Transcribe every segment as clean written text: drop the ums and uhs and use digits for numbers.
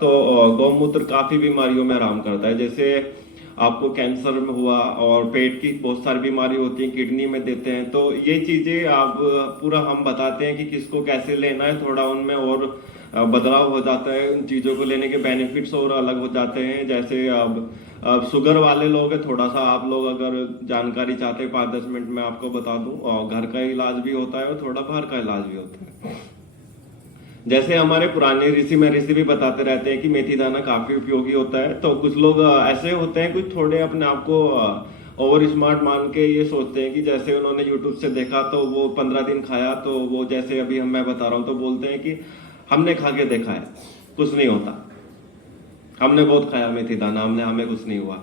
तो गौमूत्र काफी बीमारियों में आराम करता है। जैसे आपको कैंसर में हुआ और पेट की बहुत सारी बीमारी होती है, किडनी में देते हैं, तो ये चीजें आप पूरा हम बताते हैं कि किसको कैसे लेना है। थोड़ा उनमें और बदलाव हो जाता है, उन चीजों को लेने के बेनिफिट्स और अलग हो जाते हैं। जैसे अब शुगर वाले लोग हैं, थोड़ा सा आप लोग अगर जानकारी चाहते हैं 5-10 मिनट में आपको बता दूं। और घर का इलाज भी होता है और थोड़ा बाहर का इलाज भी होता है। जैसे हमारे पुराने ऋषि महर्षि भी बताते रहते हैं कि मेथी दाना काफी उपयोगी होता है। तो कुछ लोग ऐसे होते हैं, कुछ थोड़े अपने आप को ओवर स्मार्ट मान के ये सोचते हैं कि जैसे उन्होंने यूट्यूब से देखा तो वो 15 दिन खाया, तो वो जैसे अभी हम मैं बता रहा हूँ तो बोलते हैं कि हमने खा के देखा है, कुछ नहीं होता, हमने बहुत खाया मेथी दाना, हमें कुछ नहीं हुआ।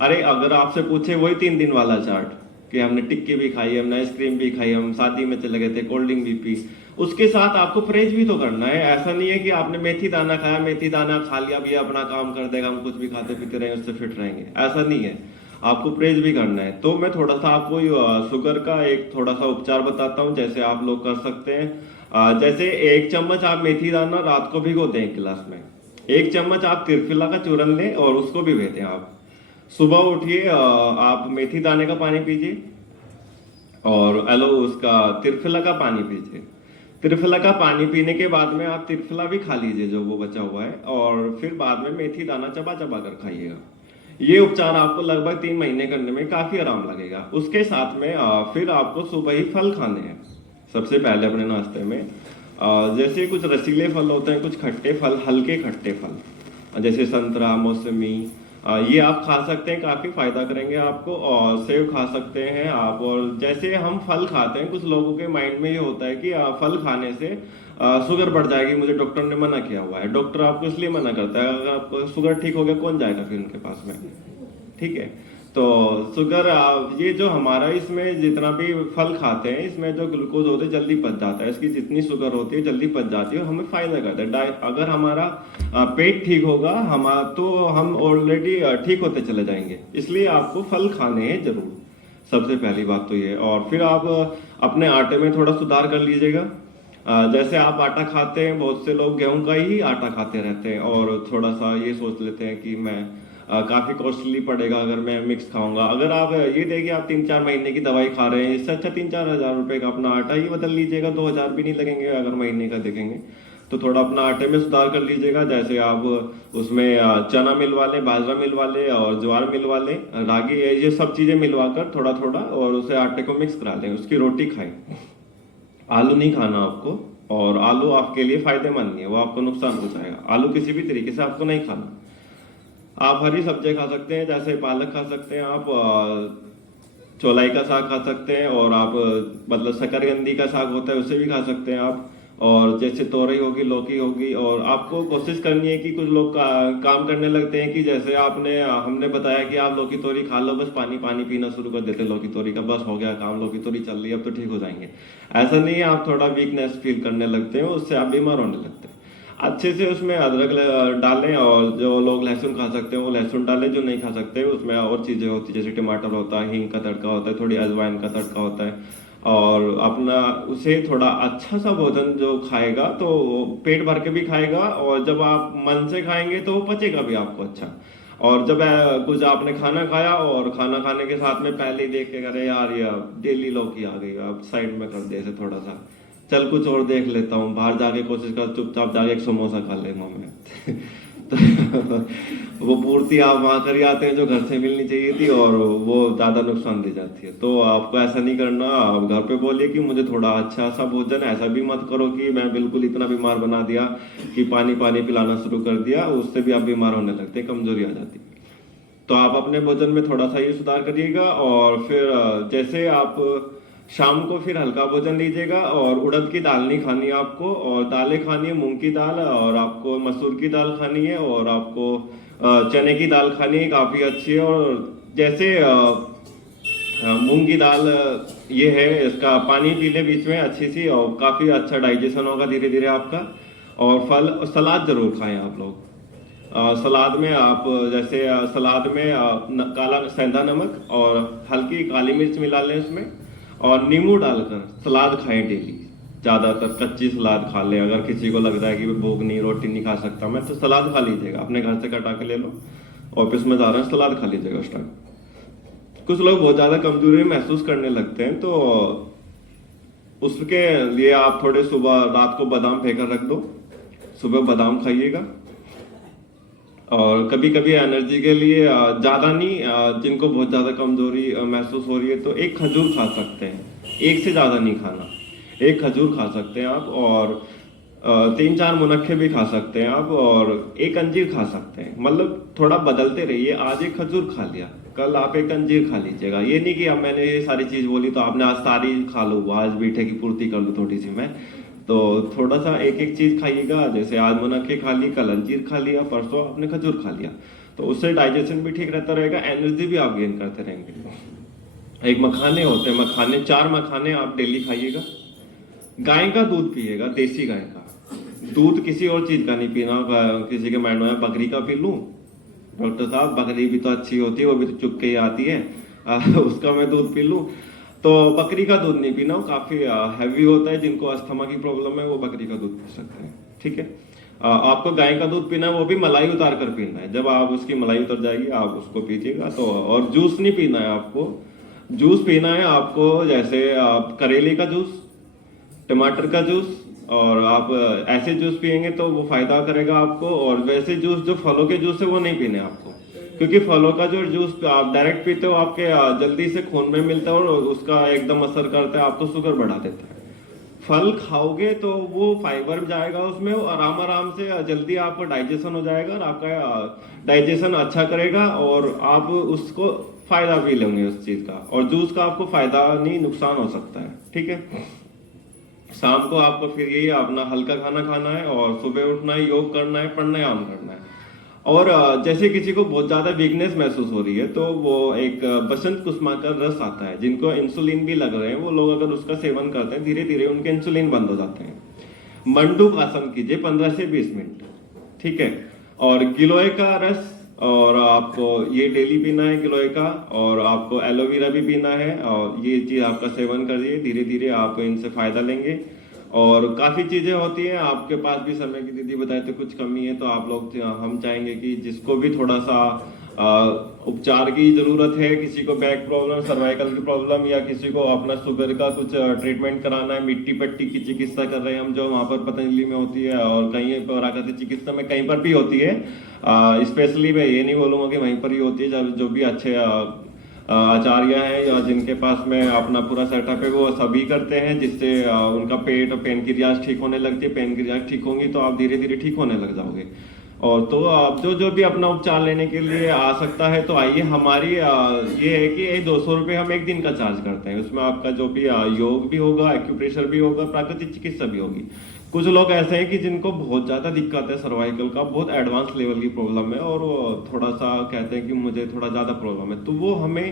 अरे अगर आपसे पूछे वही 3 दिन वाला चार्ट कि हमने टिक्की भी खाई, हमने आइसक्रीम भी खाई, हम शादी में चले गए थे, कोल्ड ड्रिंक भी पी, उसके साथ आपको परहेज भी तो करना है। ऐसा नहीं है कि आपने मेथी दाना खाया, मेथी दाना खा लिया भी अपना काम कर देगा, हम कुछ भी खाते पीते रहेंगे उससे फिट रहेंगे, ऐसा नहीं है। आपको परहेज भी करना है। तो मैं थोड़ा सा आपको शुगर का एक थोड़ा सा उपचार बताता हूँ, जैसे आप लोग कर सकते हैं। जैसे 1 चम्मच आप मेथी दाना रात को भिगो दें 1 गिलास में। 1 चम्मच आप त्रिफला का चूरन लें और उसको भी भेदें आप। सुबह उठिए, आप मेथी दाने का पानी पीजिए और एलो उसका त्रिफला का पानी पीजिए। त्रिफला का पानी पीने के बाद में आप त्रिफला भी खा लीजिए जो वो बचा हुआ है, और फिर बाद में मेथी दाना चबा चबा कर खाइएगा। ये उपचार आपको लगभग 3 महीने करने में काफी आराम लगेगा। उसके साथ में फिर आपको सुबह ही फल खाने हैं सबसे पहले अपने नाश्ते में। जैसे कुछ रसीले फल होते हैं, कुछ खट्टे फल, हल्के खट्टे फल, जैसे संतरा, मौसमी, ये आप खा सकते हैं, काफी फायदा करेंगे आपको। और सेब खा सकते हैं आप। और जैसे हम फल खाते हैं, कुछ लोगों के माइंड में ये होता है कि फल खाने से शुगर बढ़ जाएगी, मुझे डॉक्टर ने मना किया हुआ है। डॉक्टर आपको इसलिए मना करता है, अगर आपको शुगर ठीक हो गया कौन जाएगा फिर उनके पास में, ठीक है। तो शुगर ये जो हमारा इसमें जितना भी फल खाते हैं, इसमें जो ग्लूकोज होते हैं जल्दी पच जाता है, इसकी जितनी शुगर होती है जल्दी पच जाती है और हमें फायदा करता है। अगर हमारा पेट ठीक होगा तो हम ऑलरेडी ठीक होते चले जाएंगे। इसलिए आपको फल खाने हैं जरूर, सबसे पहली बात तो ये। और फिर आप अपने आटे में थोड़ा सुधार कर लीजिएगा। जैसे आप आटा खाते हैं, बहुत से लोग गेहूं का ही आटा खाते रहते हैं और थोड़ा सा ये सोच लेते हैं कि मैं काफी कॉस्टली पड़ेगा अगर मैं मिक्स खाऊंगा। अगर आप ये देखिए, आप 3-4 महीने की दवाई खा रहे हैं, इससे अच्छा 3-4 हजार रुपए का अपना आटा ही बदल लीजिएगा, 2 हजार भी नहीं लगेंगे अगर महीने का देखेंगे तो। थोड़ा अपना आटे में सुधार कर लीजिएगा। जैसे आप उसमें चना मिलवा लें, बाजरा मिलवा लें और ज्वार मिलवा लें, रागी, ये सब चीजें मिलवा कर थोड़ा थोड़ा और उसे आटे को मिक्स करा लें, उसकी रोटी खाएं। आलू नहीं खाना आपको, और आलू आपके लिए फायदेमंद नहीं है, वो आपको नुकसान पहुंचाएगा। आलू किसी भी तरीके से आपको नहीं खाना। आप हरी सब्जियां खा सकते हैं, जैसे पालक खा सकते हैं आप, चौलाई का साग खा सकते हैं, और आप मतलब शकरकंदी का साग होता है उसे भी खा सकते हैं आप। और जैसे तोरई होगी, लौकी होगी। और आपको कोशिश करनी है कि कुछ लोग काम करने लगते हैं कि जैसे हमने बताया कि आप लौकी तोरी खा लो, बस पानी पानी पीना शुरू कर देते हैं लौकी तोरी का, बस हो गया काम, लौकी तोरी चल रही है अब तो ठीक हो जाएंगे। ऐसा नहीं है, आप थोड़ा वीकनेस फील करने लगते हैं, उससे आप बीमार होने लगते हैं। अच्छे से उसमें अदरक डालें, और जो लोग लहसुन खा सकते हैं वो लहसुन डालें, जो नहीं खा सकते उसमें और चीज़ें होती है, जैसे टमाटर होता है, हींग का तड़का होता है, थोड़ी अजवाइन का तड़का होता है। और अपना उसे थोड़ा अच्छा सा भोजन जो खाएगा तो वो पेट भर के भी खाएगा, और जब आप मन से खाएंगे तो वो पचेगा भी आपको अच्छा। और जब कुछ आपने खाना खाया और खाना खाने के साथ में पहले ही देख के अरे यार ये डेली लौकी आ गई, आप साइड में कर दे ऐसे थोड़ा सा, चल कुछ और देख लेता हूँ, बाहर जाके कोशिश कर चुपचाप जाके एक समोसा खा लेगा मैं तो वो पूर्ति आप वहां कर ही आते हैं जो घर से मिलनी चाहिए थी, और वो ज्यादा नुकसान दे जाती है। तो आपको ऐसा नहीं करना। आप घर पे बोलिए कि मुझे थोड़ा अच्छा सा भोजन, ऐसा भी मत करो कि मैं बिल्कुल इतना बीमार बना दिया कि पानी पानी पिलाना शुरू कर दिया, उससे भी आप बीमार होने लगते, कमजोरी आ जाती। तो आप अपने भोजन में थोड़ा सा ये सुधार करिएगा। और फिर जैसे आप शाम को फिर हल्का भोजन लीजिएगा, और उड़द की दाल नहीं खानी है आपको, और दालें खानी है मूंग की दाल, और आपको मसूर की दाल खानी है, और आपको चने की दाल खानी है, काफी अच्छी है। और जैसे मूंग की दाल ये है, इसका पानी पी ले बीच में अच्छी सी, और काफी अच्छा डाइजेशन होगा धीरे धीरे आपका। और फल सलाद जरूर खाएं आप लोग। सलाद में आप जैसे सलाद में काला सेंधा नमक और हल्की काली मिर्च मिला लें इसमें, और नींबू डालकर सलाद खाएं डेली। ज्यादातर कच्ची सलाद खा ले। अगर किसी को लगता है कि भूख नहीं, रोटी नहीं खा सकता मैं, तो सलाद खा लीजिएगा, अपने घर से कटा के ले लो, ऑफिस में जा रहे हैं सलाद खा लीजिएगा उस टाइम। कुछ लोग बहुत ज्यादा कमजोरी महसूस करने लगते हैं, तो उसके लिए आप थोड़े सुबह रात को बादाम फेंकर रख दो, सुबह बादाम खाइएगा। और कभी कभी एनर्जी के लिए ज्यादा नहीं, जिनको बहुत ज्यादा कमजोरी महसूस हो रही है तो एक खजूर खा सकते हैं, एक से ज्यादा नहीं खाना, एक खजूर खा सकते हैं आप। और 3-4 मुनक्के भी खा सकते हैं आप, और एक अंजीर खा सकते हैं। मतलब थोड़ा बदलते रहिए, आज एक खजूर खा लिया, कल आप एक अंजीर खा लीजिएगा। ये नहीं कि अब मैंने ये सारी चीज बोली तो आपने आज सारी खा लो, आज मीठे की पूर्ति कर लो थोड़ी सी मैं। तो थोड़ा सा एक एक चीज खाइएगा, जैसे आज मुनक्के खा ली, कल अंजीर खा लिया, परसों आपने खजूर खा लिया, तो उससे डाइजेशन भी ठीक रहता रहेगा, एनर्जी भी आप गेन करते रहेंगे। एक मखाने होते हैं, मखाने 4 मखाने आप डेली खाइएगा। गाय का दूध पिएगा, देसी गाय का दूध, किसी और चीज का नहीं पीना। किसी के माइंड में बकरी का पी लूं, डॉक्टर साहब बकरी भी तो अच्छी होती है, वो भी तो चुप के ही आती है, उसका मैं दूध पी लूं, तो बकरी का दूध नहीं पीना, वो काफी हैवी होता है। जिनको अस्थमा की प्रॉब्लम है वो बकरी का दूध पी सकते हैं, ठीक है। आपको गाय का दूध पीना है, वो भी मलाई उतार कर पीना है। जब आप उसकी मलाई उतर जाएगी आप उसको पीजिएगा। तो और जूस नहीं पीना है आपको, जूस पीना है आपको जैसे आप करेले का जूस, टमाटर का जूस, और आप ऐसे जूस पियेंगे तो वो फायदा करेगा आपको। और वैसे जूस जो फलों के जूस है वो नहीं पीने आपको, क्योंकि फलों का जो जूस आप डायरेक्ट पीते हो आपके जल्दी से खून में मिलता है और उसका एकदम असर करता है, आपको शुगर बढ़ा देता है। फल खाओगे तो वो फाइबर जाएगा उसमें, आराम आराम से जल्दी आपको डाइजेशन हो जाएगा, और आपका डाइजेशन अच्छा करेगा, और आप उसको फायदा भी लेंगे उस चीज का। और जूस का आपको फायदा नहीं, नुकसान हो सकता है, ठीक है। शाम को आपको फिर यही अपना हल्का खाना खाना है, और सुबह उठना है, योग करना है, प्राणायाम करना है। और जैसे किसी को बहुत ज्यादा वीकनेस महसूस हो रही है तो वो एक बसंत कुसुमा का रस आता है, जिनको इंसुलिन भी लग रहे हैं, वो लोग अगर उसका सेवन करते हैं धीरे धीरे उनके इंसुलिन बंद हो जाते हैं। मंडूक आसन कीजिए 15 से 20 मिनट, ठीक है। और गिलोय का रस, और आपको ये डेली पीना है गिलोय का, और आपको एलोवेरा भी पीना है, और ये चीज आपका सेवन करिए, धीरे धीरे आप इनसे फायदा लेंगे। और काफी चीजें होती हैं, आपके पास भी समय की दीदी बताए तो कुछ कमी है, तो आप लोग हम चाहेंगे कि जिसको भी थोड़ा सा उपचार की जरूरत है, किसी को बैक प्रॉब्लम, सर्वाइकल की प्रॉब्लम, या किसी को अपना शुगर का कुछ ट्रीटमेंट कराना है, मिट्टी पट्टी की चिकित्सा कर रहे हैं हम, जो वहाँ पर पतंजलि में होती है, और कहीं प्राकृतिक चिकित्सा में कहीं पर भी होती है। स्पेशली मैं ये नहीं बोलूंगा कि वहीं पर ही होती है, जब जो भी अच्छे आचार्य हैं या जिनके पास में अपना पूरा सेटअप है वो सभी करते हैं, जिससे उनका पेट और पेन की रियाज ठीक होने लगती है। पेन की रियाज ठीक होंगी तो आप धीरे धीरे ठीक होने लग जाओगे। और तो आप जो जो भी अपना उपचार लेने के लिए आ सकता है तो आइए। हमारी ये है कि 200 रुपये हम एक दिन का चार्ज करते हैं, उसमें आपका जो भी योग भी होगा, एक्यूप्रेशर भी होगा, प्राकृतिक चिकित्सा भी होगी। कुछ लोग ऐसे हैं कि जिनको बहुत ज्यादा दिक्कत है, सर्वाइकल का बहुत एडवांस लेवल की प्रॉब्लम है, और वो थोड़ा सा कहते हैं कि मुझे थोड़ा ज्यादा प्रॉब्लम है, तो वो हमें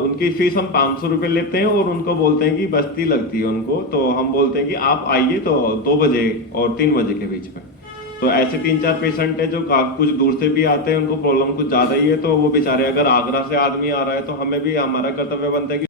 उनकी फीस हम 500 रुपये लेते हैं, और उनको बोलते हैं कि बस्ती लगती है उनको, तो हम बोलते हैं कि आप आइए तो 2 बजे और 3 बजे के बीच में। तो ऐसे 3-4 पेशेंट है जो कुछ दूर से भी आते हैं, उनको प्रॉब्लम कुछ ज्यादा ही है, तो वो बेचारे, अगर आगरा से आदमी आ रहा है तो हमें भी हमारा कर्तव्य बनता है कि